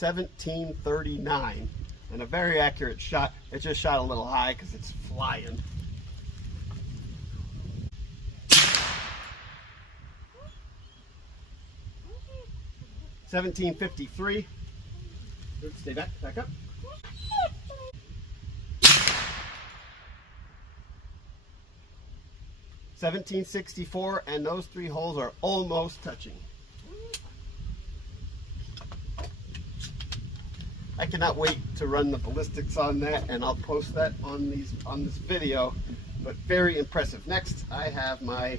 1739, and a very accurate shot. It just shot a little high because it's flying. $17.53. Oops, stay back up. $17.64, and those three holes are almost touching. I cannot wait to run the ballistics on that, and I'll post that on this video. But very impressive. Next, I have my